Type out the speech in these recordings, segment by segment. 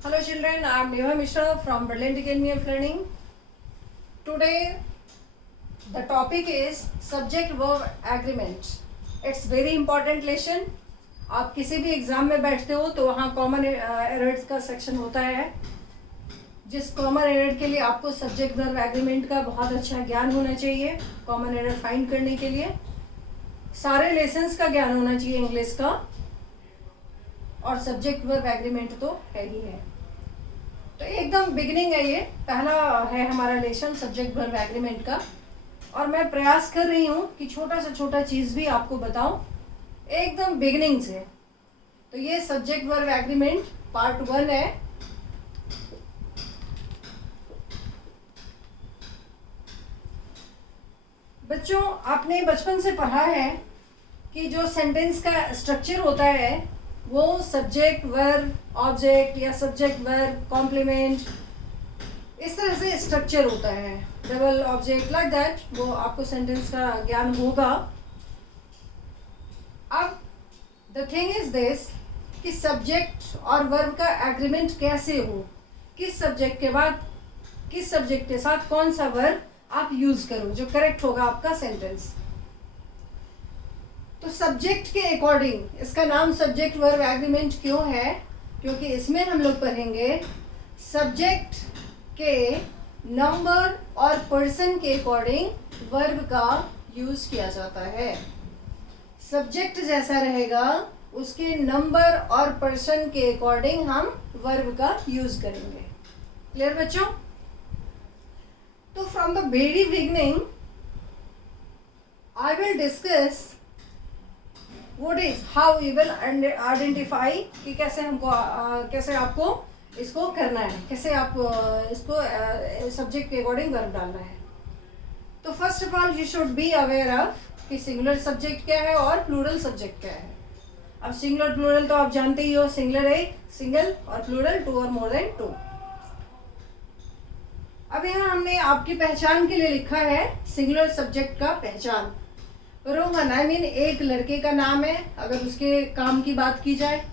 Hello children, I am Neha Mishra from Brilliant Academy of Learning. Today the topic is subject verb agreement. It's very important lesson. आप किसी भी exam में बैठते हो तो वहाँ कॉमन एरर्स का सेक्शन होता है, जिस कॉमन एरर के लिए आपको सब्जेक्ट वर्ब एग्रीमेंट का बहुत अच्छा ज्ञान होना चाहिए। कॉमन एरर फाइंड करने के लिए सारे लेसन्स का ज्ञान होना चाहिए इंग्लिश का, और सब्जेक्ट वर्ब एग्रीमेंट तो है ही है। तो एकदम बिगिनिंग है, ये पहला है हमारा लेसन सब्जेक्ट वर्ब एग्रीमेंट का, और मैं प्रयास कर रही हूँ कि छोटा से छोटा चीज़ भी आपको बताऊँ एकदम बिगिनिंग से। तो ये सब्जेक्ट वर्ब एग्रीमेंट पार्ट 1 है। बच्चों, आपने बचपन से पढ़ा है कि जो सेंटेंस का स्ट्रक्चर होता है वो सब्जेक्ट वर्ब ऑब्जेक्ट या सब्जेक्ट वर्ब कॉम्प्लीमेंट इस तरह से स्ट्रक्चर होता है, डबल ऑब्जेक्ट लाइक दैट। वो आपको सेंटेंस का ज्ञान होगा। अब द थिंग इज दिस कि सब्जेक्ट और वर्ब का एग्रीमेंट कैसे हो, किस सब्जेक्ट के बाद किस सब्जेक्ट के साथ कौन सा वर्ब आप यूज करो जो करेक्ट होगा आपका सेंटेंस। तो सब्जेक्ट के अकॉर्डिंग इसका नाम सब्जेक्ट वर्ब एग्रीमेंट क्यों है, क्योंकि इसमें हम लोग पढ़ेंगे सब्जेक्ट के नंबर और पर्सन के अकॉर्डिंग वर्ब का यूज किया जाता है। सब्जेक्ट जैसा रहेगा उसके नंबर और पर्सन के अकॉर्डिंग हम वर्ब का यूज करेंगे। क्लियर बच्चों? तो from the very beginning I will discuss what is how you will identify कि कैसे हमको कैसे आपको इसको करना है, कैसे आप इसको सब्जेक्ट के अकॉर्डिंग वर्ब डालना है। तो first of all you should be aware of कि सिंगुलर सब्जेक्ट क्या है और प्लूरल सब्जेक्ट क्या है। अब सिंगुलर प्लूरल तो आप जानते ही हो, सिंगुलर एक सिंगल और प्लूरल टू और मोर देन टू। अब यहाँ हमने आपकी पहचान के लिए लिखा है सिंगुलर सब्जेक्ट का पहचान। रोहन आई मीन एक लड़के का नाम है, अगर उसके काम की बात की जाए।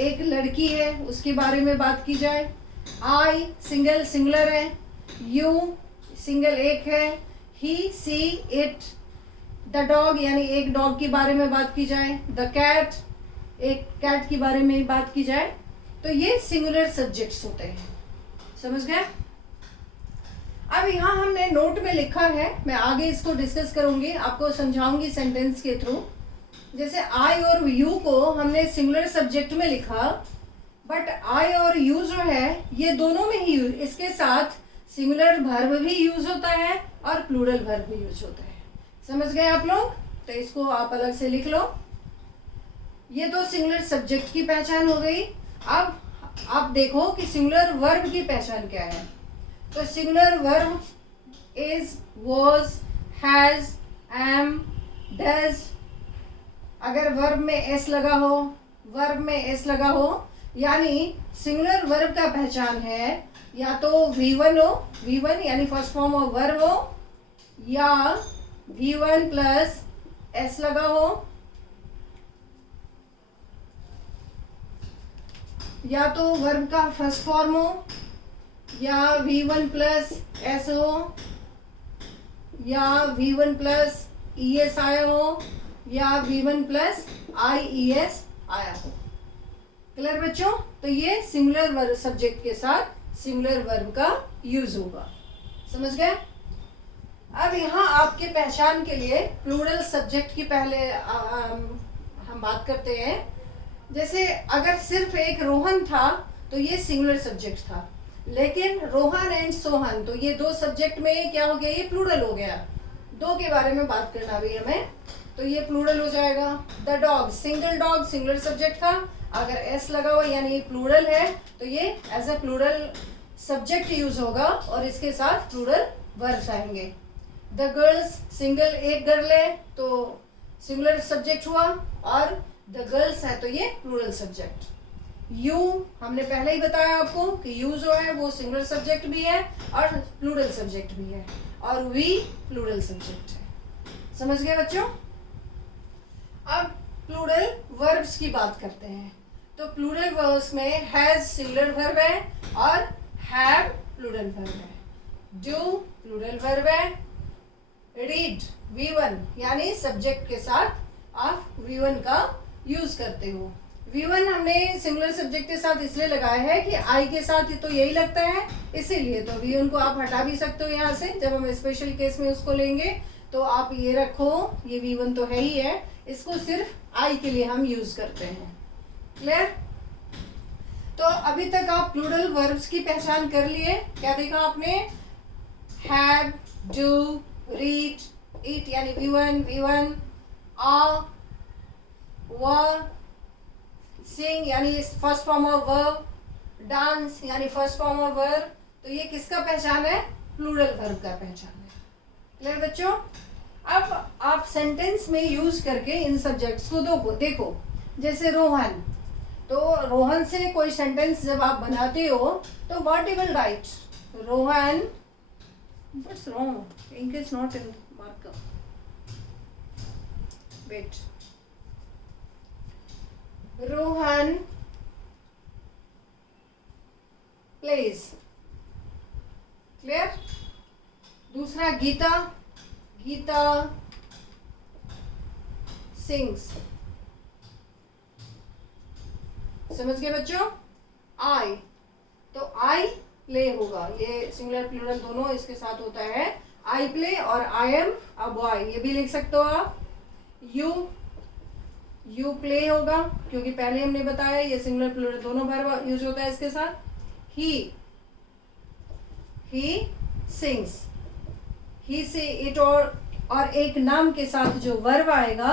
एक लड़की है, उसके बारे में बात की जाए। आई सिंगल सिंगुलर है। यू सिंगल एक है। ही सी इट। द डॉग यानी एक डॉग के बारे में बात की जाए। द कैट एक कैट के बारे में बात की जाए। तो ये सिंगुलर सब्जेक्ट्स होते हैं, समझ गए? अब यहाँ हमने नोट में लिखा है, मैं आगे इसको डिस्कस करूंगी, आपको समझाऊंगी सेंटेंस के थ्रू। जैसे आई और यू को हमने सिंगुलर सब्जेक्ट में लिखा, बट आई और यू जो है ये दोनों में ही इसके साथ सिंगुलर वर्ब भी यूज होता है और प्लूरल वर्ब भी यूज होता है। समझ गए आप लोग? तो इसको आप अलग से लिख लो। ये तो सिंगुलर सब्जेक्ट की पहचान हो गई। अब आप देखो कि सिंगुलर वर्ब की पहचान क्या है। तो singular verb is, was, has, am, does. अगर वर्ब में एस लगा हो, वर्ब में एस लगा हो, यानी सिंगुलर वर्ब का पहचान है या तो V1 हो, V1 यानी फर्स्ट फॉर्म ऑफ वर्ब हो, या V1 प्लस एस लगा हो, या तो वर्ब का फर्स्ट फॉर्म हो, या V1 प्लस एस हो, या V1 प्लस ES आया हो, या V1 प्लस IES आया हो। क्लियर बच्चों? तो ये सिंगुलर वर्ब सब्जेक्ट के साथ सिंगुलर वर्ब का यूज होगा। समझ गए? अब यहाँ आपके पहचान के लिए प्लूरल सब्जेक्ट की पहले हम बात करते हैं। जैसे अगर सिर्फ एक रोहन था तो ये सिंगुलर सब्जेक्ट था, लेकिन रोहन एंड सोहन तो ये दो सब्जेक्ट में क्या हो गया, ये प्लूरल हो गया। दो के बारे में बात करना भी हमें, तो ये प्लूरल हो जाएगा। The dog single dog singular subject था, अगर एस लगा हुआ यानी ये प्लूरल है तो ये as a plural subject use होगा और इसके साथ प्लूरल वर्ब्स आएंगे। द गर्ल्स सिंगल एक गर्ल है तो सिंगुलर सब्जेक्ट हुआ, और द गर्ल्स है तो ये प्लूरल सब्जेक्ट। यू हमने पहले ही बताया आपको कि यू जो है वो सिंगुलर सब्जेक्ट भी है और प्लूरल सब्जेक्ट भी है, और वी प्लूरल सब्जेक्ट है। समझ गए बच्चों? अब प्लूरल वर्ब्स की बात करते हैं। तो प्लूरल वर्ब्स में हैज सिंगुलर वर्ब है और हैव प्लूरल वर्ब है. डू प्लूरल वर्ब है. रीड V1 यानी सब्जेक्ट के साथ आप V1 का यूज करते हो. V1 हमने सिंगुलर सब्जेक्ट के साथ इसलिए लगाया है कि I के साथ तो यही लगता है, इसीलिए. तो V1 को आप हटा भी सकते हो यहाँ से. जब हम स्पेशल केस में उसको लेंगे तो आप ये रखो, ये V1 तो है ही है, इसको सिर्फ I के लिए हम यूज करते हैं. क्लियर? तो अभी तक आप प्लूरल वर्ब्स की पहचान कर लिए. क्या देखा आपने? हैव, डू, रीड, ईट यानी V1, आ, वर, सिंग यानी first form of verb, dance यानी फर्स्ट फॉर्म ऑफ वर्ब. तो ये किसका पहचान है? प्लूरल वर्ब का पहचान है. क्लियर बच्चों? अब आप सेंटेंस में यूज करके इन सब्जेक्ट्स को देखो. जैसे रोहन, तो रोहन से कोई सेंटेंस जब आप बनाते हो तो what you will write? Rohan, what's wrong? Ink is not in marker. Wait. Rohan please. Clear? दूसरा गीता, गीता सिंग्स. समझ गए बच्चों? आई, तो आई प्ले होगा. ये सिंगुलर प्लूरल दोनों इसके साथ होता है. आई प्ले और आई एम अ बॉय, ये भी लिख सकते हो आप. यू प्ले होगा क्योंकि पहले हमने बताया ये सिंगुलर प्लूरल दोनों वर्ब यूज होता है इसके साथ. He sings. ही से इट और एक नाम के साथ जो वर्ब आएगा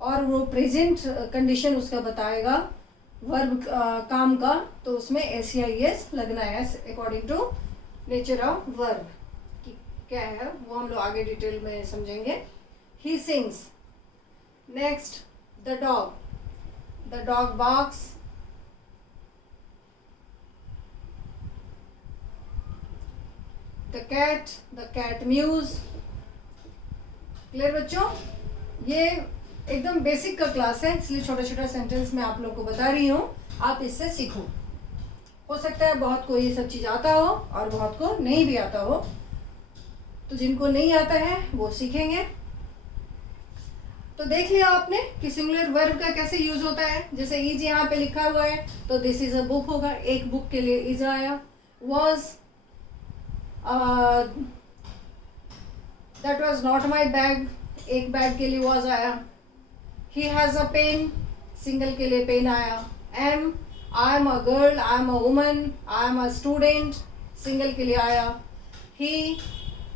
और वो प्रेजेंट कंडीशन उसका बताएगा वर्ब काम का, तो उसमें SEIS लगना है according to nature of verb. क्या है वो हम लोग आगे डिटेल में समझेंगे. He sings. Next, the dog barks. The cat mews. Clear बच्चों? ये एकदम बेसिक का क्लास है, इसलिए छोटा छोटा सेंटेंस मैं आप लोग को बता रही हूँ. आप इससे सीखो. हो सकता है बहुत को ये सब चीज आता हो और बहुत को नहीं भी आता हो. तो जिनको नहीं आता है वो सीखेंगे. तो देख लिया आपने कि सिंगुलर वर्ब का कैसे यूज होता है. जैसे इज यहाँ पे लिखा हुआ है तो दिस इज अ बुक होगा. एक बुक के लिए इज आया. Was, that was not my bag, एक बैग के लिए वॉज आया. He has a pen, single के लिए पेन आया. Am, I am a girl, I am a woman, I am a student, single के लिए आया. ही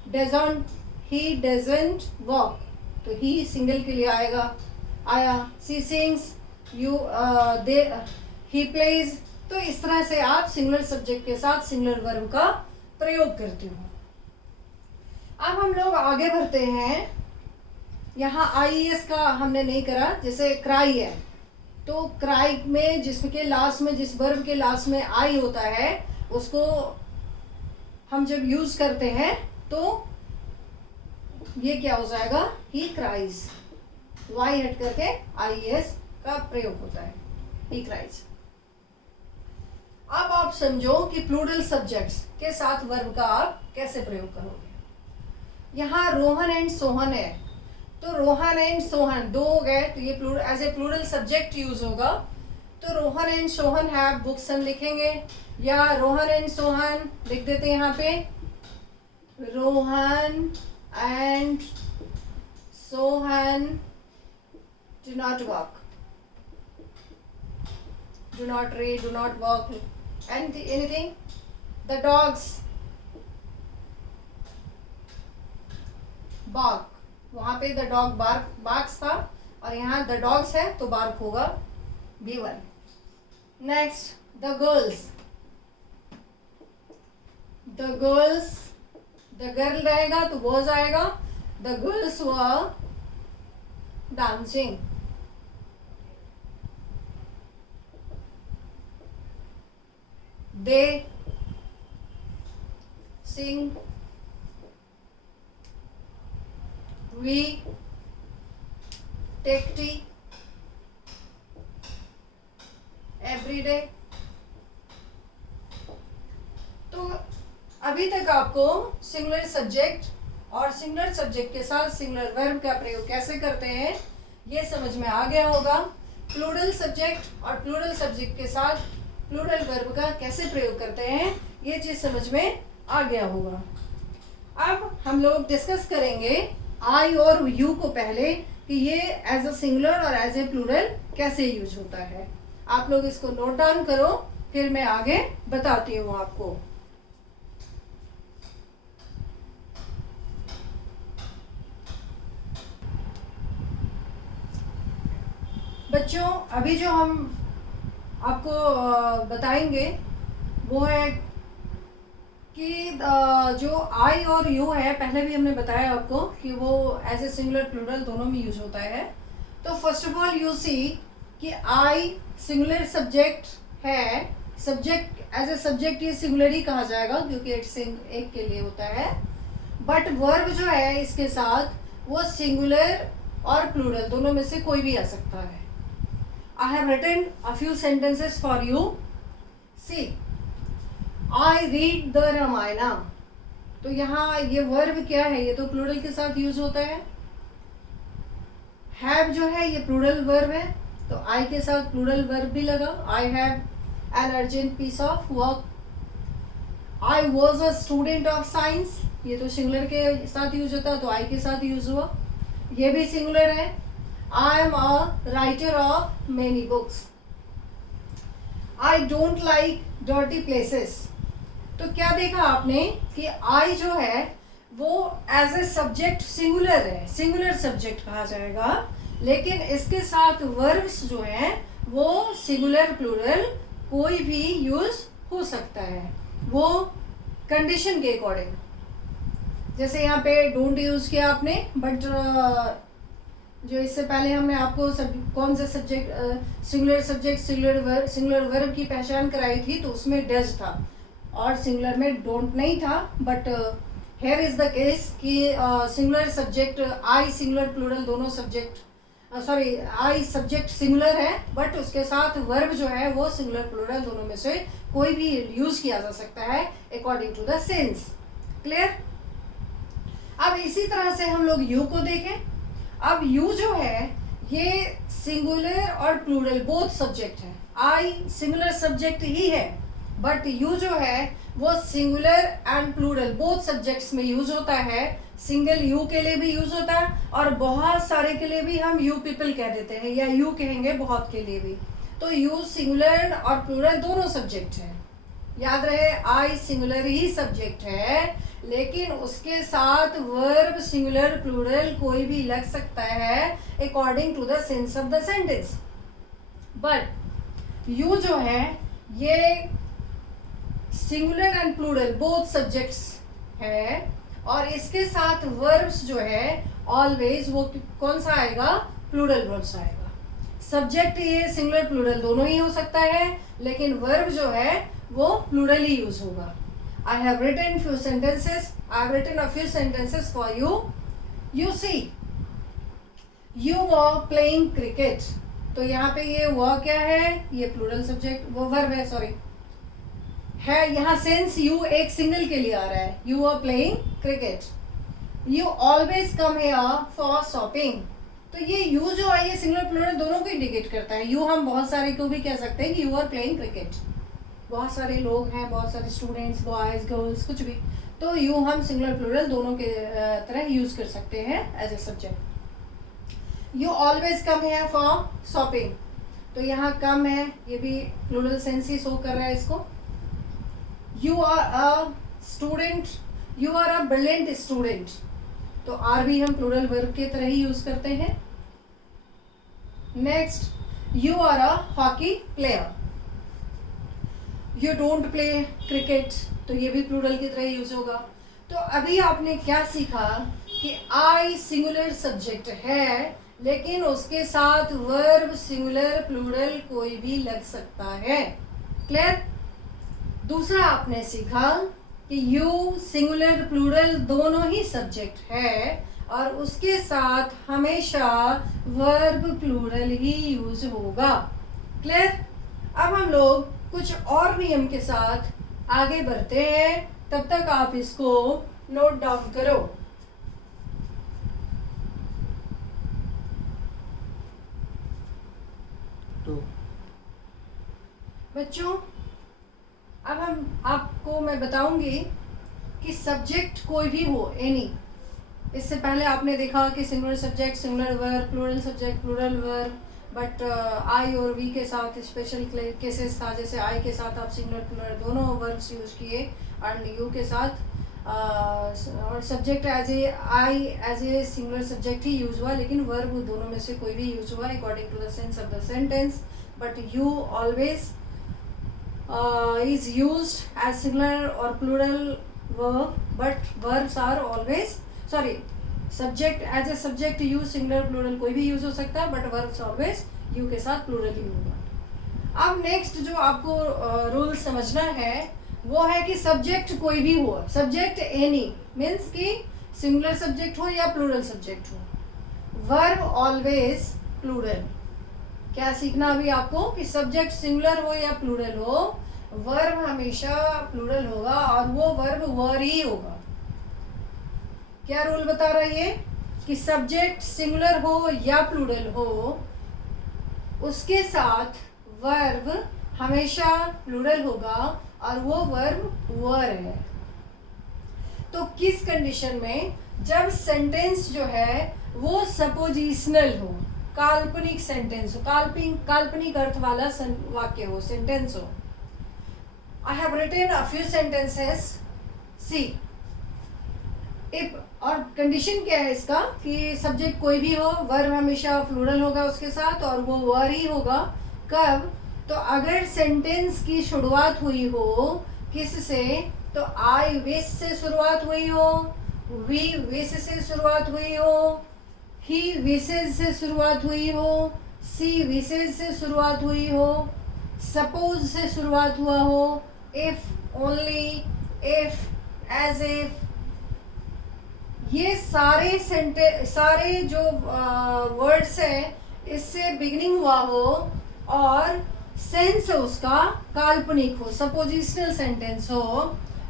डजंट वॉक, तो ही सिंगल के लिए आया. सी सिंग्स, ही प्लेज. तो इस तरह से आप सिंगुलर सब्जेक्ट के साथ सिंगुलर वर्ब का प्रयोग करते हो. अब हम लोग आगे बढ़ते हैं. यहाँ IES का हमने नहीं करा. जैसे क्राई है तो क्राई में जिसके लास्ट में, जिस वर्ब के लास्ट में आई होता है, उसको हम जब यूज करते हैं तो ये क्या हो जाएगा? ही क्राइज. वाई हट करके IES का प्रयोग होता है. ही क्राइज. अब आप समझो कि प्लूरल सब्जेक्ट्स के साथ वर्ब का आप कैसे प्रयोग करोगे. यहाँ रोहन एंड सोहन है, तो रोहन एंड सोहन दो हो गए, तो ये as a plural subject use होगा. तो Rohan and Sohan have books हम लिखेंगे, या रोहन एंड सोहन लिख देते हैं यहाँ पे. Rohan and Sohan do not walk, do not read, do not walk, and anything. The dogs bark. वहां पे द डॉग barks था और यहाँ द डॉग्स है तो bark होगा B1. Next, the girls, the girl रहेगा तो was आएगा. The girls were dancing. They sing. We take tea. Everyday. तो अभी तक आपको सिंगुलर सब्जेक्ट और सिंगुलर सब्जेक्ट के साथ सिंगुलर वर्ब का प्रयोग कैसे करते हैं ये समझ में आ गया होगा। प्लूरल सब्जेक्ट और प्लूरल सब्जेक्ट के साथ प्लूरल वर्ब का कैसे प्रयोग करते हैं ये चीज समझ में आ गया होगा। अब हम लोग डिस्कस करेंगे आई और यू को पहले कि ये एज अ सिंगुलर और एज ए प्लूरल कैसे यूज होता है। आप लोग इसको नोट डाउन करो, फिर मैं आगे बताती हूँ आपको। बच्चों अभी जो हम आपको बताएंगे वो है कि जो आई और यू है, पहले भी हमने बताया आपको कि वो एज ए सिंगुलर प्लूरल दोनों में यूज होता है। तो first of all you see कि आई सिंगुलर सब्जेक्ट है, सब्जेक्ट एज ए सब्जेक्ट ये सिंगुलर ही कहा जाएगा क्योंकि इट्स एक के लिए होता है। बट वर्ब जो है इसके साथ वो सिंगुलर और प्लूरल दोनों में से कोई भी आ सकता है। I have written a few sentences for you. See, I read the Ramayana. तो यहाँ ये वर्ब क्या है, ये तो प्लूरल के साथ यूज होता है। हैव जो है ये प्लूरल वर्ब है, तो I के साथ प्लूरल वर्ब भी लगा। I have an urgent piece of work. I was a student of science. ये तो सिंगुलर के साथ यूज होता है, तो I के साथ यूज हुआ। ये भी सिंगुलर है। I am a writer of many books. I don't like dirty places. तो क्या देखा आपने कि I जो है वो एज ए सब्जेक्ट सिंगुलर है, सिंगुलर सब्जेक्ट कहा जाएगा, लेकिन इसके साथ वर्ब्स जो हैं वो सिंगुलर प्लूरल कोई भी यूज हो सकता है, वो कंडीशन के अकॉर्डिंग। जैसे यहाँ पे डोंट यूज किया आपने, बट जो इससे पहले हमने आपको कौन सा सब्जेक्ट सिंगुलर वर्ब की पहचान कराई थी, तो उसमें डज था और सिंगुलर में डोंट नहीं था। But here is the case कि singular subject I singular plural दोनों सब्जेक्ट आई सब्जेक्ट सिंगुलर है, बट उसके साथ वर्ब जो है वो सिंगुलर प्लूरल दोनों में से कोई भी यूज किया जा सकता है according to the sense. Clear. अब इसी तरह से हम लोग यू को देखें। अब यू जो है ये सिंगुलर और प्लूरल बोथ सब्जेक्ट है। आई सिंगुलर सब्जेक्ट ही है, बट यू जो है वो singular and plural both subjects में यूज होता है। सिंगल यू के लिए भी यूज होता है और बहुत सारे के लिए भी हम यू पीपल कह देते हैं, या यू कहेंगे बहुत के लिए भी। तो यू सिंगुलर और प्लूरल दोनों सब्जेक्ट है। याद रहे आई सिंगुलर ही सब्जेक्ट है, लेकिन उसके साथ वर्ब सिंगुलर प्लूरल कोई भी लग सकता है according to the sense of the sentence. But you जो है ये singular and plural both subjects है, और इसके साथ वर्ब्स जो है ऑलवेज वो कौन सा आएगा, प्लूरल वर्ब्स आएगा। सब्जेक्ट ये सिंगुलर प्लूरल दोनों ही हो सकता है, लेकिन वर्ब जो है वो प्लूरल ही यूज होगा। I have written few sentences. I have written a few sentences for you. You see, you were playing cricket. तो यहाँ पे ये वह क्या है, ये प्लूरल सब्जेक्ट वो वर्ब है, सॉरी है। यहाँ सेंस यू एक सिंगल के लिए आ रहा है। You were playing cricket. You always come here for shopping. तो ये यू जो है ये सिंगुलर प्लूरल दोनों को इंडिकेट करता है। यू हम बहुत सारे को भी कह सकते हैं कि यू आर प्लेइंग क्रिकेट। बहुत सारे लोग हैं, बहुत सारे स्टूडेंट्स, बॉयज, गर्ल्स, कुछ भी, तो यू हम सिंगुलर प्लूरल दोनों के तरह यूज कर सकते हैं as a subject. You always come here for shopping, तो यहाँ कम है, ये भी प्लूरल सेंस ही शो कर रहा है इसको। You are a student, you are a brilliant student, तो आर भी हम प्लूरल वर्ब के तरह ही यूज करते हैं। Next, you are a hockey player. You don't play cricket, तो ये भी प्लूरल की तरह यूज होगा। तो अभी आपने क्या सीखा कि आई सिंगुलर सब्जेक्ट है, लेकिन उसके साथ वर्ब सिंगुलर प्लूरल कोई भी लग सकता है। क्लियर। दूसरा आपने सीखा कि यू सिंगुलर प्लूरल दोनों ही सब्जेक्ट है, और उसके साथ हमेशा वर्ब प्लूरल ही यूज होगा। क्लियर। अब हम लोग कुछ और नियम के साथ आगे बढ़ते हैं, तब तक आप इसको नोट डाउन करो। तो बच्चों, अब आपको मैं बताऊंगी कि सब्जेक्ट कोई भी हो, एनी। इससे पहले आपने देखा कि singular subject, singular verb, plural subject, plural verb, but I और वी के साथ स्पेशल केसेस था, जैसे आई के साथ आप सिंगुलर प्लूरल दोनों वर्ब्स यूज किए, एंड यू के साथ और subject as a singular subject ही यूज हुआ, लेकिन वर्ब दोनों में से कोई भी यूज हुआ according to the sense of the sentence, but you always is used as singular or plural verb, but verbs are always, sorry, subject as a subject use singular plural कोई भी use हो सकता है, but verbs always you के साथ plural ही होगा। अब next जो आपको रूल समझना है वो है कि सब्जेक्ट कोई भी हो, सब्जेक्ट एनी मीन्स कि सिंगुलर सब्जेक्ट हो या प्लूरल सब्जेक्ट हो, वर्ब ऑलवेज प्लूरल। क्या सीखना अभी आपको कि सब्जेक्ट सिंगुलर हो या प्लूरल हो, वर्ब हमेशा प्लूरल होगा और वो वर्ब वर ही होगा। क्या रूल बता रहा है ये कि सब्जेक्ट सिंगुलर हो या प्लूरल हो, उसके साथ वर्ब हमेशा प्लूरल होगा और वो वर्ब वर है। तो किस कंडीशन में? जब सेंटेंस जो है वो सपोजिशनल हो, काल्पनिक सेंटेंस हो, काल्पनिक अर्थ वाला वाक्य हो, सेंटेंस हो। I have written a few sentences, see if, और कंडीशन क्या है इसका कि सब्जेक्ट कोई भी हो, वर्ब हमेशा प्लूरल होगा उसके साथ और वो वर ही होगा। कब? तो अगर सेंटेंस की शुरुआत हुई हो किससे, तो आई विश से शुरुआत हुई हो, वी विश से शुरुआत हुई हो, ही विशेज से शुरुआत हुई हो, सी विशेज से शुरुआत हुई हो, सपोज से शुरुआत हुआ हो, if, only, if, as if, ये सारे जो वर्ड्स हैं इससे बिगिनिंग हुआ हो और सेंस उसका काल्पनिक हो, सपोजिशनल सेंटेंस हो,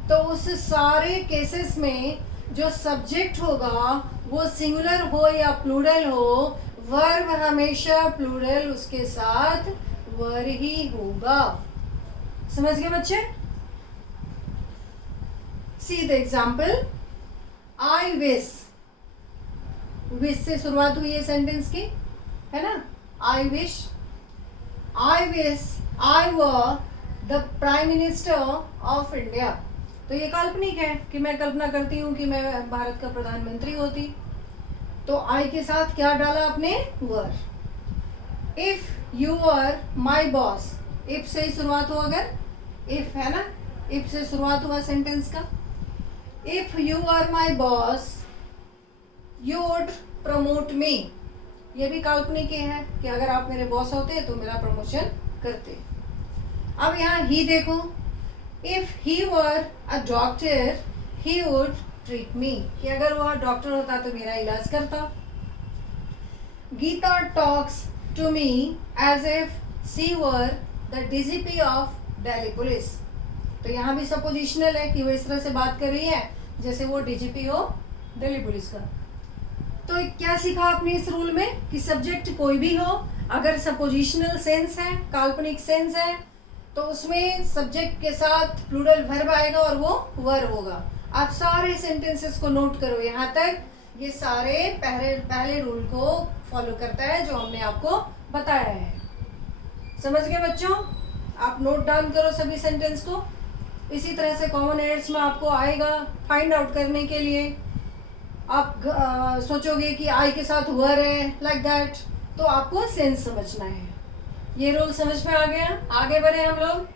तो उस सारे केसेस में जो सब्जेक्ट होगा वो सिंगुलर हो या प्लूरल हो, वर्ब हमेशा प्लूरल उसके साथ वर ही होगा। समझ गए बच्चे? सी the example, I wish, wish से शुरुआत हुई है सेंटेंस की, है ना? I wish I were the prime minister of India. तो ये काल्पनिक है कि मैं कल्पना करती हूँ कि मैं भारत का प्रधानमंत्री होती। तो आई के साथ क्या डाला आपने? Were. If you are my boss, if से ही शुरुआत हो, अगर इफ है ना, इफ से शुरुआत हुआ सेंटेंस का। If you are my boss you would promote me, ये भी काल्पनिक है कि अगर आप मेरे बॉस होते तो मेरा प्रमोशन करते। अब यहाँ ही देखो, if he were a doctor he would treat me, कि अगर वह डॉक्टर होता तो मेरा इलाज करता। Geeta talks to me as if she were the DGP of Delhi police. तो यहाँ भी सपोजिशनल है कि वो इस तरह से बात कर रही है जैसे वो डीजीपी हो दिल्ली पुलिस का। तो क्या सीखा आपने इस रूल में कि सब्जेक्ट कोई भी हो, अगर सपोजिशनल सेंस है, काल्पनिक सेंस है, तो उसमें सब्जेक्ट के साथ प्लूरल वर्ब आएगा और वो वर होगा। आप सारे सेंटेंसेस को नोट करो यहाँ तक, ये सारे पहले रूल को फॉलो करता है जो हमने आपको बताया है। समझ गए बच्चों? आप नोट डाउन करो सभी सेंटेंस को। इसी तरह से कॉमन एड्स में आपको आएगा फाइंड आउट करने के लिए। आप सोचोगे कि आई के साथ वर है, लाइक दैट, तो आपको सेंस समझना है। ये रूल समझ में आ गया? आगे बढ़े हम लोग।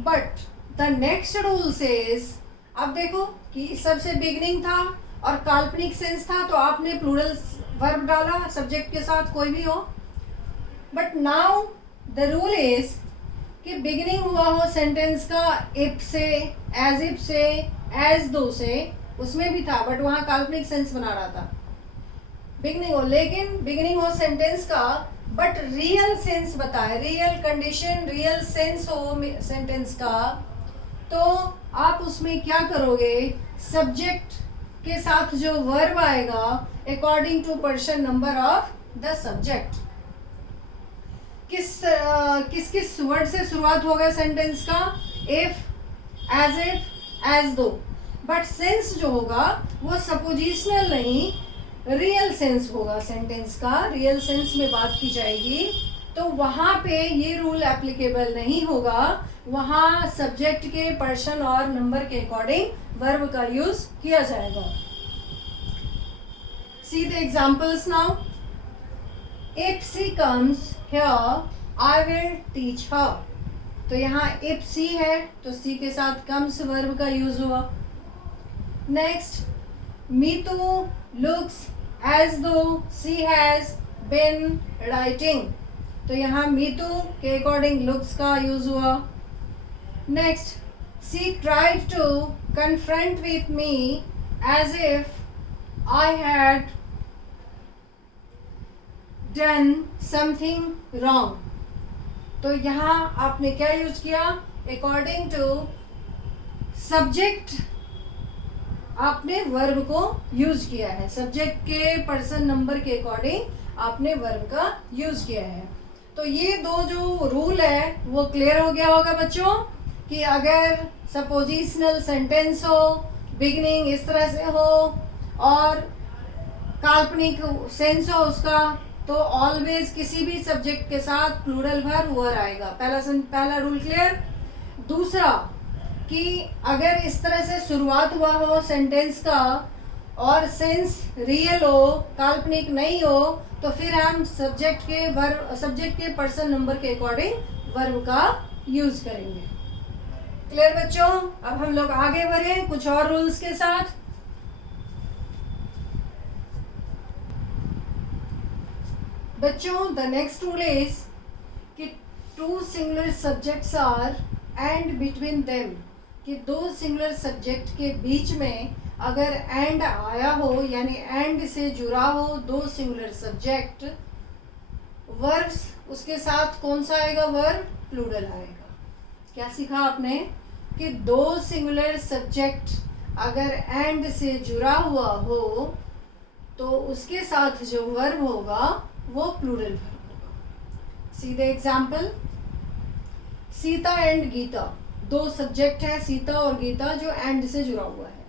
But the next rule says, अब देखो कि सबसे बिगनिंग था और काल्पनिक सेंस था तो आपने प्लूरल वर्ब डाला सब्जेक्ट के साथ कोई भी हो। But now the rule is कि बिगिनिंग हुआ हो सेंटेंस का इफ से, एज इफ से, एज दो से, उसमें भी था बट वहां काल्पनिक सेंस बना रहा था। बिगिनिंग हो, लेकिन बिगिनिंग हो सेंटेंस का बट रियल सेंस बताए, रियल कंडीशन, रियल सेंस हो सेंटेंस का, तो आप उसमें क्या करोगे, सब्जेक्ट के साथ जो वर्ब आएगा according to person number of the subject. किस किस वर्ड से शुरुआत होगा सेंटेंस का, if, as if, as though. But sense जो होगा वो सपोजिशनल नहीं, रियल सेंस होगा सेंटेंस का, रियल सेंस में बात की जाएगी। तो वहां पे ये रूल एप्लीकेबल नहीं होगा, वहां सब्जेक्ट के पर्सन और नंबर के अकॉर्डिंग वर्ब का यूज किया जाएगा। See the examples now. If she comes here I will teach her. तो यहाँ इफ सी है तो सी के साथ कम्स वर्ब का यूज हुआ। Next, Meetu looks as though she has been writing. तो यहाँ मीतू के अकॉर्डिंग लुक्स का यूज हुआ। Next, she tried to confront with me as if I had done something wrong. तो यहाँ आपने क्या यूज किया, अकॉर्डिंग टू सब्जेक्ट आपने वर्ब को यूज किया है, सब्जेक्ट के पर्सन नंबर के अकॉर्डिंग आपने वर्ब का यूज किया है। तो ये दो जो रूल है वो क्लियर हो गया होगा बच्चों, कि अगर सपोजिशनल सेंटेंस हो, बिगिनिंग इस तरह से हो और काल्पनिक सेंस हो उसका, तो ऑलवेज किसी भी सब्जेक्ट के साथ प्लूरल वर्ब वर आएगा। पहला रूल क्लियर। दूसरा, कि अगर इस तरह से शुरुआत हुआ हो सेंटेंस का और सेंस रियल हो, काल्पनिक नहीं हो, तो फिर हम सब्जेक्ट के पर्सन नंबर के अकॉर्डिंग वर्ब का यूज करेंगे। क्लियर बच्चों। अब हम लोग आगे बढ़े कुछ और रूल्स के साथ। बच्चों, द नेक्स्ट रूल इज कि two singular subjects are and between them, कि दो सिंगुलर सब्जेक्ट के बीच में अगर एंड आया हो, यानी एंड से जुड़ा हो दो सिंगुलर सब्जेक्ट, वर्ब्स उसके साथ कौन सा आएगा, वर्ब प्लूरल आएगा। क्या सीखा आपने, कि दो सिंगुलर सब्जेक्ट अगर एंड से जुड़ा हुआ हो तो उसके साथ जो वर्ब होगा वो प्लूरल वर्ब होगा। See the example. Sita and Geeta, दो सब्जेक्ट है सीता और गीता जो एंड से जुड़ा हुआ है।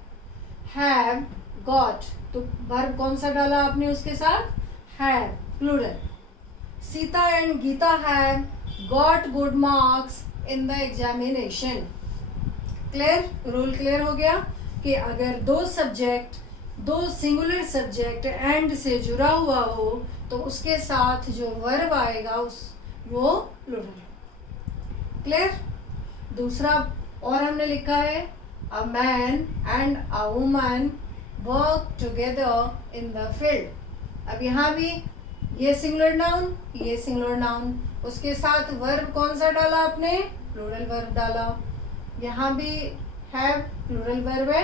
हैव गॉट, तो वर्ब कौन सा डाला आपने उसके साथ, have, plural. Sita and Geeta have got good marks in the examination. Clear, rule clear हो गया कि अगर दो सिंगुलर सब्जेक्ट एंड से जुड़ा हुआ हो तो उसके साथ जो वर्ब आएगा वो प्लूरल। क्लियर। दूसरा और हमने लिखा है, a man and a woman work together in the field. अब यहाँ भी ये सिंगुलर नाउन, ये सिंगुलर नाउन, उसके साथ वर्ब कौन सा डाला आपने, प्लूरल वर्ब डाला। यहाँ भी हैव प्लूरल वर्ब है,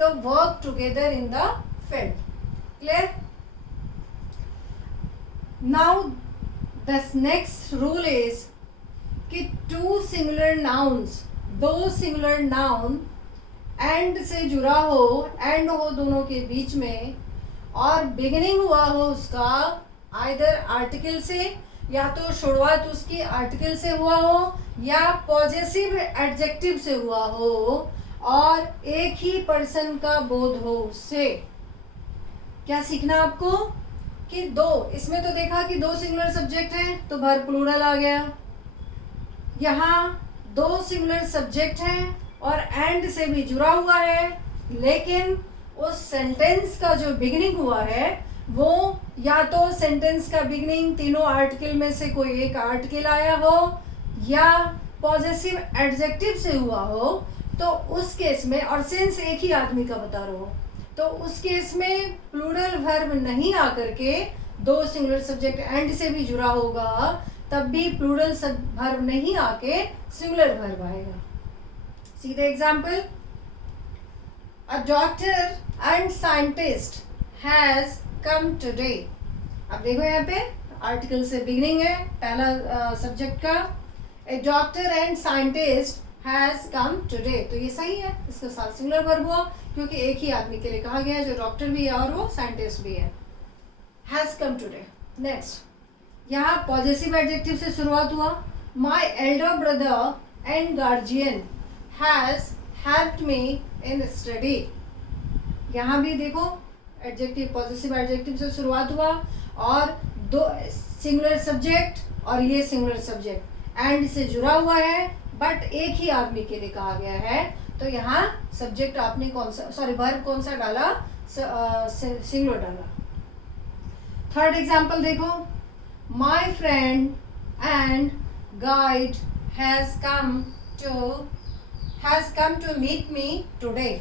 तो work together in the field. Clear. Now the next rule is कि टू सिंगुलर नाउन्स, दो सिंगुलर नाउन एंड से जुड़ा हो, एंड हो दोनों के बीच में, और बिगिनिंग हुआ हो उसका आइदर आर्टिकल से, या तो शुरुआत उसकी आर्टिकल से हुआ हो या पॉजेसिव एडजेक्टिव से हुआ हो, और एक ही पर्सन का बोध हो उससे। क्या सीखना आपको, कि दो, इसमें तो देखा कि दो सिंगुलर सब्जेक्ट हैं तो वर्ब प्लूरल आ गया। यहाँ दो सिंगुलर सब्जेक्ट हैं और एंड से भी जुड़ा हुआ है, लेकिन उस सेंटेंस का जो बिगिनिंग हुआ है वो या तो सेंटेंस का बिगिनिंग तीनों आर्टिकल में से कोई एक आर्टिकल आया हो या पॉजेसिव एडजेक्टिव से हुआ हो, तो उस केस में, और सेंस एक ही आदमी का बता रहा हो, तो उस केस में प्लूरल वर्ब नहीं आकर के दो सिंगुलर सब्जेक्ट एंड से भी जुड़ा होगा, तब भी प्लूरल वर्ब नहीं आके सिंगुलर वर्ब आएगा। सी the example. A doctor and scientist has come today. अब देखो यहाँ पे आर्टिकल से बिगिनिंग है पहला सब्जेक्ट का। A doctor and scientist has come today, तो ये सही है, इसका साथ सिंगुलर वर्ब हुआ क्योंकि एक ही आदमी के लिए कहा गया है जो डॉक्टर भी है और वो साइंटिस्ट भी है। Has come today. नेक्स्ट यहाँ पॉजिटिव एडजेक्टिव से शुरुआत हुआ। My elder brother and guardian has helped me in study. यहाँ भी देखो एडजेक्टिव पॉजिटिव एडजेक्टिव से शुरुआत हुआ और दो सिंगुलर सब्जेक्ट और ये सिंगुलर सब्जेक्ट एंड से जुड़ा हुआ है बट एक ही आदमी के लिए कहा गया है। तो यहाँ सब्जेक्ट आपने कौन सा वर्ब कौन सा डाला, सिंगुलर डाला। थर्ड एग्जाम्पल देखो, my friend and guide has come to meet me today.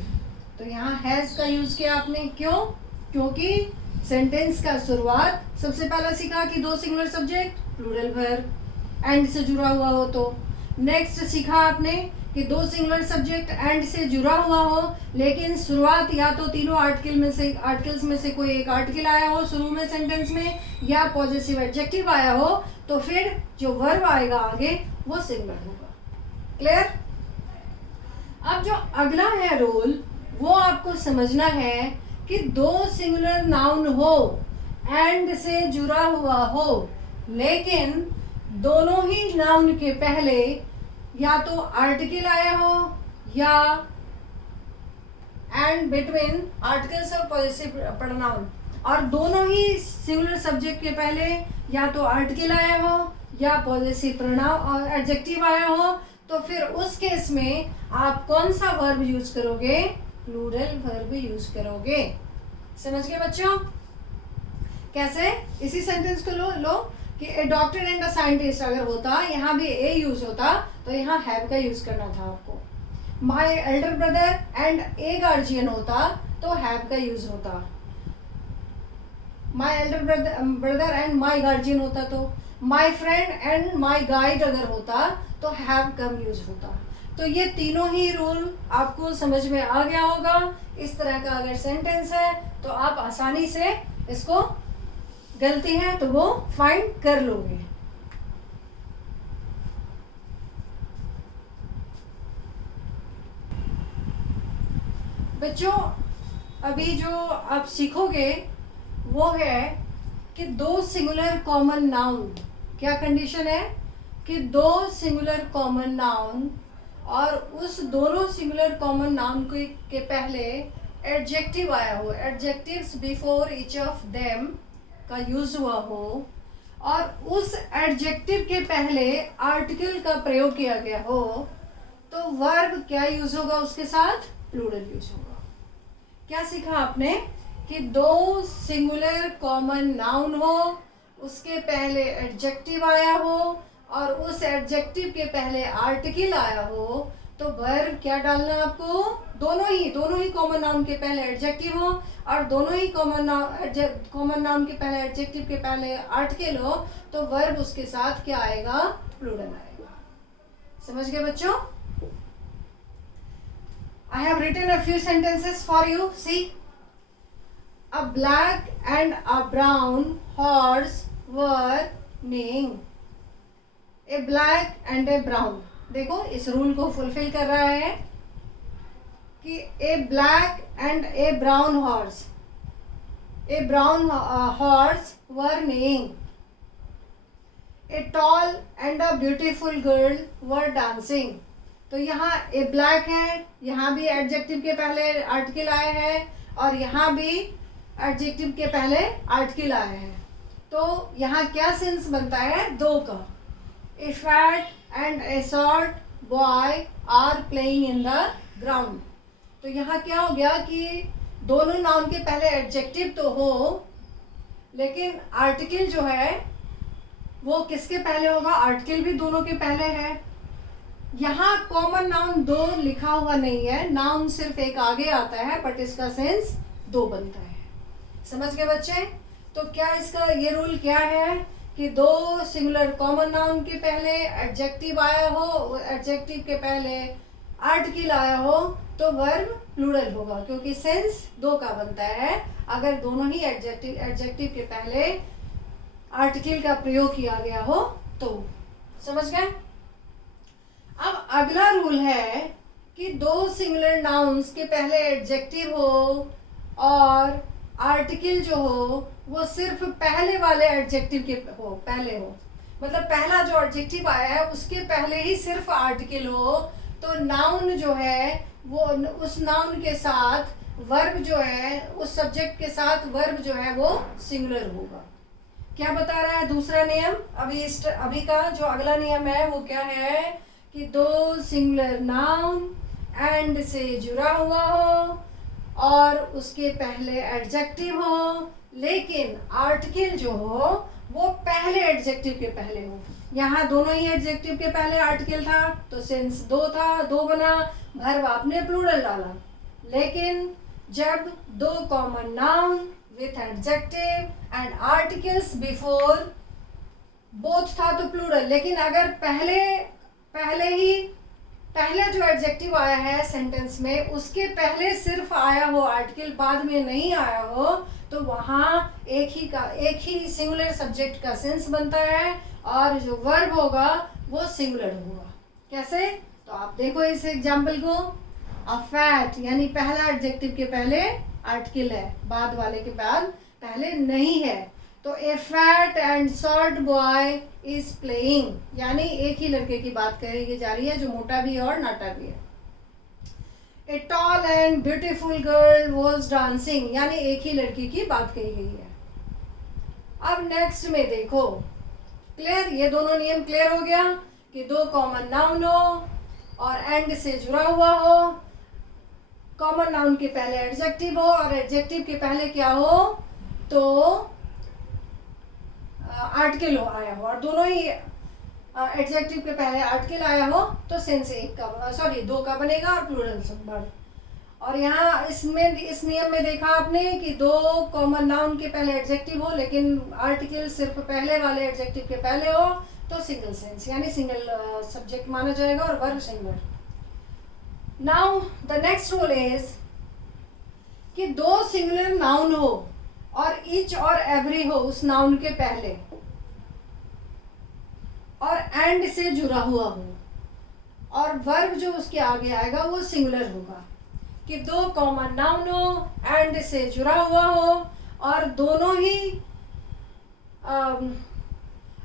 तो यहाँ हैज का यूज किया आपने, क्यों? क्योंकि सेंटेंस का शुरुआत सबसे पहला सीखा कि दो singular subject plural verb and से जुड़ा हुआ हो। तो नेक्स्ट सीखा आपने कि दो सिंगुलर सब्जेक्ट एंड से जुड़ा हुआ हो लेकिन शुरुआत या तो तीनों आर्टिकल्स में से कोई एक आर्टिकल आया हो शुरू में सेंटेंस में या पॉजिटिव एडजेक्टिव आया हो, तो फिर जो वर्ब आएगा आगे वो सिंगुलर होगा। क्लियर? अब जो अगला है रूल वो आपको समझना है कि दो सिंगुलर नाउन हो एंड से जुड़ा हुआ हो लेकिन दोनों ही नाउन के पहले या तो आर्टिकल आया हो या एंड बिटवीन आर्टिकल्स और पॉजिटिव प्रोनाउन, और दोनों ही सिंगुलर सब्जेक्ट के पहले या तो आर्टिकल आया हो या पॉजिटिव प्रोनाउन और एडजेक्टिव आया हो, तो फिर उस केस में आप कौन सा वर्ब यूज करोगे? प्लूरल वर्ब यूज करोगे। समझ गए बच्चों? कैसे? इसी सेंटेंस को लो कि ए डॉक्टर एंड अ साइंटिस्ट अगर होता, यहाँ भी ए यूज होता तो यहाँ हैव का यूज करना था आपको। My elder brother and a guardian होता तो हैव का यूज होता। My elder brother and my guardian होता तो माई फ्रेंड एंड माई गाइड अगर होता तो हैव कम यूज होता। तो ये तीनों ही रूल आपको समझ में आ गया होगा। इस तरह का अगर सेंटेंस है तो आप आसानी से इसको गलती है तो वो फाइंड कर लोगे। बच्चों अभी जो आप सीखोगे वो है कि दो सिंगुलर कॉमन नाउन, क्या कंडीशन है कि दो सिंगुलर कॉमन नाउन और उस दोनों सिंगुलर कॉमन नाउन के पहले एडजेक्टिव आया हो, adjectives before each of them का यूज हुआ हो और उस एडजेक्टिव के पहले आर्टिकल का प्रयोग किया गया हो, तो वर्ब क्या यूज होगा उसके साथ? प्लूरल यूज होगा। क्या सीखा आपने कि दो सिंगुलर कॉमन नाउन हो, उसके पहले एडजेक्टिव आया हो और उस एडजेक्टिव के पहले आर्टिकल आया हो, तो वर्ब क्या डालना आपको? दोनों ही कॉमन नाउन के पहले एडजेक्टिव हो और दोनों ही कॉमन नाउन के पहले एडजेक्टिव के पहले आर्टिकल हो, तो वर्ब उसके साथ क्या आएगा? प्लूरल आएगा। समझ गए बच्चों? I have written a few sentences for you. See, a black and a brown horse were neighing. A black and a brown. देखो इस रूल को फुलफिल कर रहा है कि a black and a brown horse were neighing. A tall and a beautiful girl were dancing. तो यहाँ ए black है, यहाँ भी एडजेक्टिव के पहले आर्टिकल आया है और यहाँ भी एडजेक्टिव के पहले आर्टिकल आया है। तो यहाँ क्या सेंस बनता है? दो का। A fat and a short boy are playing in the ground. तो यहाँ क्या हो गया कि दोनों नाउन के पहले एडजेक्टिव तो हो लेकिन आर्टिकल जो है वो किसके पहले होगा? आर्टिकल भी दोनों के पहले है। यहाँ कॉमन नाउन दो लिखा हुआ नहीं है, नाउन सिर्फ एक आगे आता है बट इसका सेंस दो बनता है। समझ गए बच्चे? तो क्या इसका ये रूल क्या है कि दो सिंगुलर कॉमन नाउन के पहले एडजेक्टिव आया हो, एडजेक्टिव के पहले आर्टिकल आया हो, तो वर्ब प्लूरल होगा क्योंकि सेंस दो का बनता है अगर दोनों ही एडजेक्टिव के पहले आर्टिकल का प्रयोग किया गया हो तो। समझ गए? अब अगला रूल है कि दो सिंगुलर नाउन्स के पहले एडजेक्टिव हो और आर्टिकल जो हो वो सिर्फ पहले वाले एडजेक्टिव के पहले हो, मतलब पहला जो एडजेक्टिव आया है उसके पहले ही सिर्फ आर्टिकल हो, तो नाउन जो है वो उस नाउन के साथ वर्ब जो है, उस सब्जेक्ट के साथ वर्ब जो है वो सिंगुलर होगा। क्या बता रहा है दूसरा नियम? अभी का जो अगला नियम है वो क्या है कि दो सिंगुलर नाउन एंड से जुड़ा हुआ हो और उसके पहले एडजेक्टिव हो, लेकिन आर्टिकल जो हो वो पहले एडजेक्टिव के पहले हो। यहाँ दोनों ही एडजेक्टिव के पहले आर्टिकल था तो सेंस दो था, दो बना, वर्ब आपने प्लूरल डाला। लेकिन जब दो common noun with adjective and articles before both था तो प्लूरल, लेकिन अगर पहले जो एडजेक्टिव आया है सेंटेंस में उसके पहले सिर्फ आया हो आर्टिकल, बाद में नहीं आया हो, तो वहाँ एक ही सिंगुलर सब्जेक्ट का सेंस बनता है और जो वर्ब होगा वो सिंगुलर होगा। कैसे? तो आप देखो इस एग्जाम्पल को। अ फैट यानी पहला एडजेक्टिव के पहले आर्टिकल है, बाद वाले के बाद पहले नहीं है, तो a fat and short boy is playing, यानी एक ही लड़के की बात कही जा रही है जो मोटा भी है और नाटा भी है। A tall and beautiful girl was dancing, यानी एक ही लड़की की बात कही गई है। अब नेक्स्ट में देखो, क्लियर? ये दोनों नियम क्लियर हो गया कि दो कॉमन नाउन हो और एंड से जुड़ा हुआ हो, कॉमन नाउन के पहले एडजेक्टिव हो और एडजेक्टिव के पहले क्या हो तो आर्टिकल हो आया हो, और दोनों ही एडजेक्टिव के पहले आर्टिकल आया हो तो सेंस दो का बनेगा और प्लूरल वर्ब। और यहाँ इस नियम में देखा आपने कि दो कॉमन नाउन के पहले एडजेक्टिव हो लेकिन आर्टिकल सिर्फ पहले वाले एडजेक्टिव के पहले हो तो सिंगल सेंस यानी सिंगल सब्जेक्ट माना जाएगा और verb singular. Now the next rule is कि दो सिंगुलर नाउन हो और ईच और एवरी हो उस नाउन के पहले और एंड से जुड़ा हुआ हो और वर्ब जो उसके आगे आएगा वो सिंगुलर होगा। कि दो कॉमन नाउन हो, एंड से जुड़ा हुआ हो और दोनों ही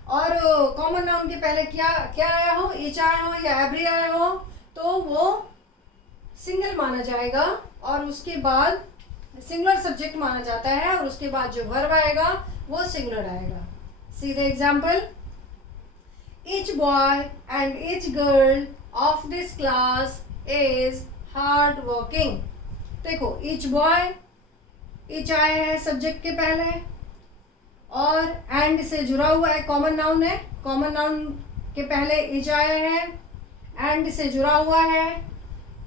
और कॉमन नाउन के पहले क्या क्या आया हो, ईच आया हो या एवरी आया हो, तो वो सिंगल माना जाएगा और उसके बाद सिंगुलर सब्जेक्ट माना जाता है और उसके बाद जो वर्ब आएगा वो सिंगुलर आएगा। सी the example, each boy and each girl of this class is hard working। देखो each boy, each आया है सब्जेक्ट के पहले और and से जुड़ा हुआ है, कॉमन नाउन है, कॉमन नाउन के पहले each आया है, and से जुड़ा हुआ है,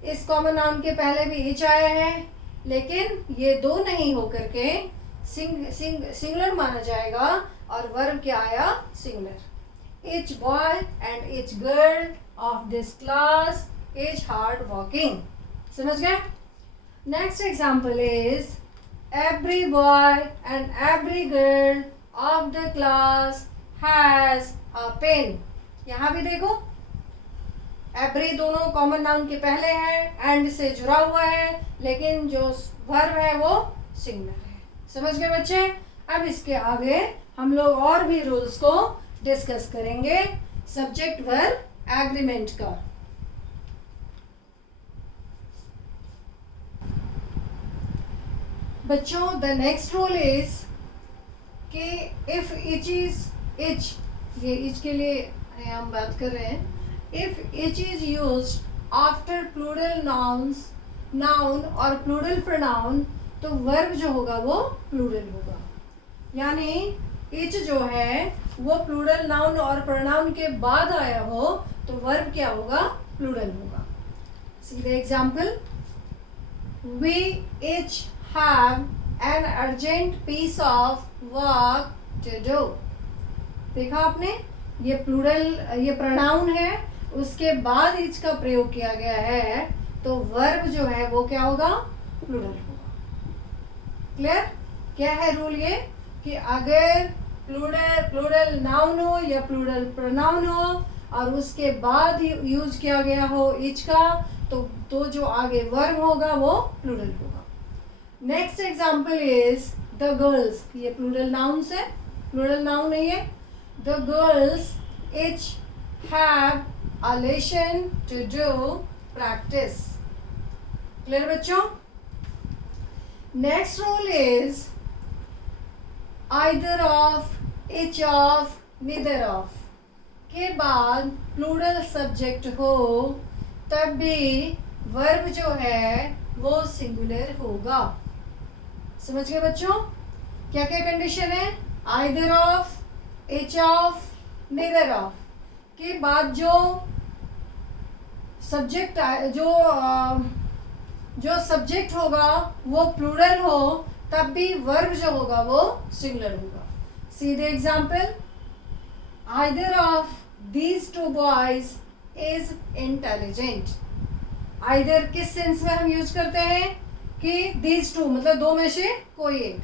इस कॉमन नाउन के पहले भी each आया है, लेकिन ये दो नहीं होकर के सिंगुलर माना जाएगा और वर्ब क्या आया, singular. Each boy and each girl of this class is hard working। समझ गए? Next example is every boy and every girl of the class has a pen। यहाँ भी देखो every दोनों कॉमन नाउन के पहले है, and से जुड़ा हुआ है, लेकिन जो वर्ब है वो सिंगुलर है। समझ गए बच्चे? अब इसके आगे हम लोग और भी रूल्स को डिस्कस करेंगे सब्जेक्ट वर्ब एग्रीमेंट का। बच्चों द नेक्स्ट रूल इज कि इफ इच इज इच, ये इच के लिए हम बात कर रहे हैं, if each is used after plural noun और प्लूरल प्रोनाउन तो वर्ब जो होगा वो प्लूरल होगा। यानी इच जो है वो प्लूरल नाउन और प्रोनाउन के बाद आया हो तो वर्ब क्या होगा, प्लूरल होगा। See the example, we each have an urgent piece of work to do. देखा आपने, ये प्लूरल, ये प्रोनाउन है, उसके बाद इच का प्रयोग किया गया है तो वर्ब जो है वो क्या होगा, प्लूरल होगा। क्लियर? क्या है रूल ये कि अगर प्लूरल नाउन हो या प्लूरल प्रोनाउन हो और उसके बाद यूज किया गया हो इच का, तो जो आगे वर्ब होगा वो प्लूरल होगा। Next example is the girls, ये प्लूरल नाउन है, प्लूरल नाउन है ये। The girls each have a lesson to do practice. Clear बच्चों? Next rule is either of, each of, neither of के बाद प्लूरल सब्जेक्ट हो तब भी वर्ब जो है वो सिंगुलर होगा। समझ गए बच्चों? क्या क्या कंडीशन है? either of, each of, neither of के बाद जो सब्जेक्ट जो सब्जेक्ट होगा वो प्लूरल हो तब भी वर्ब जो होगा वो सिंगुलर होगा। See the example, either of these two boys is intelligent. Either किस सेंस में हम यूज करते हैं कि दीज टू मतलब दो में से कोई एक।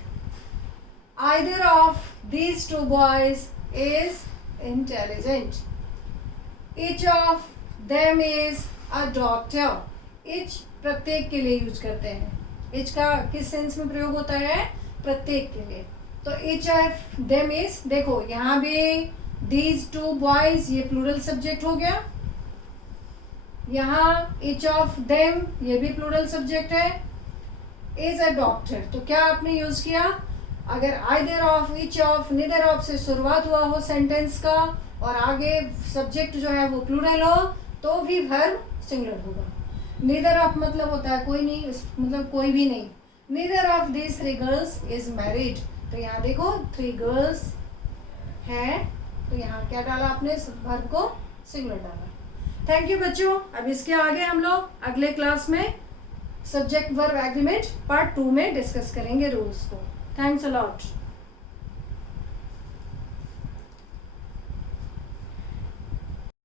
Either of these two boys is intelligent. Each of them is a doctor. Each प्रत्येक के लिए यूज करते हैं। each का किस सेंस में प्रयोग होता है? प्रत्येक के लिए। तो each of them is, देखो यहाँ भी these two boys ये प्लूरल सब्जेक्ट हो गया, यहाँ each of them ये भी प्लूरल सब्जेक्ट है, is a doctor। तो क्या आपने यूज किया? अगर either of, each of, neither of से शुरुआत हुआ हो सेंटेंस का और आगे सब्जेक्ट जो है वो प्लूरल हो तो भी वर्ब सिंगुलर होगा। निदर ऑफ मतलब होता है कोई नहीं, मतलब कोई भी नहीं। Neither of these 3 girls is married. तो यहाँ देखो 3 गर्ल्स हैं, तो यहाँ क्या डाला आपने? वर्ब को सिंगुलर डाला। थैंक यू बच्चों। अब इसके आगे हम लोग अगले क्लास में सब्जेक्ट वर्ब एग्रीमेंट पार्ट 2 में डिस्कस करेंगे रूल्स को। Thanks a lot.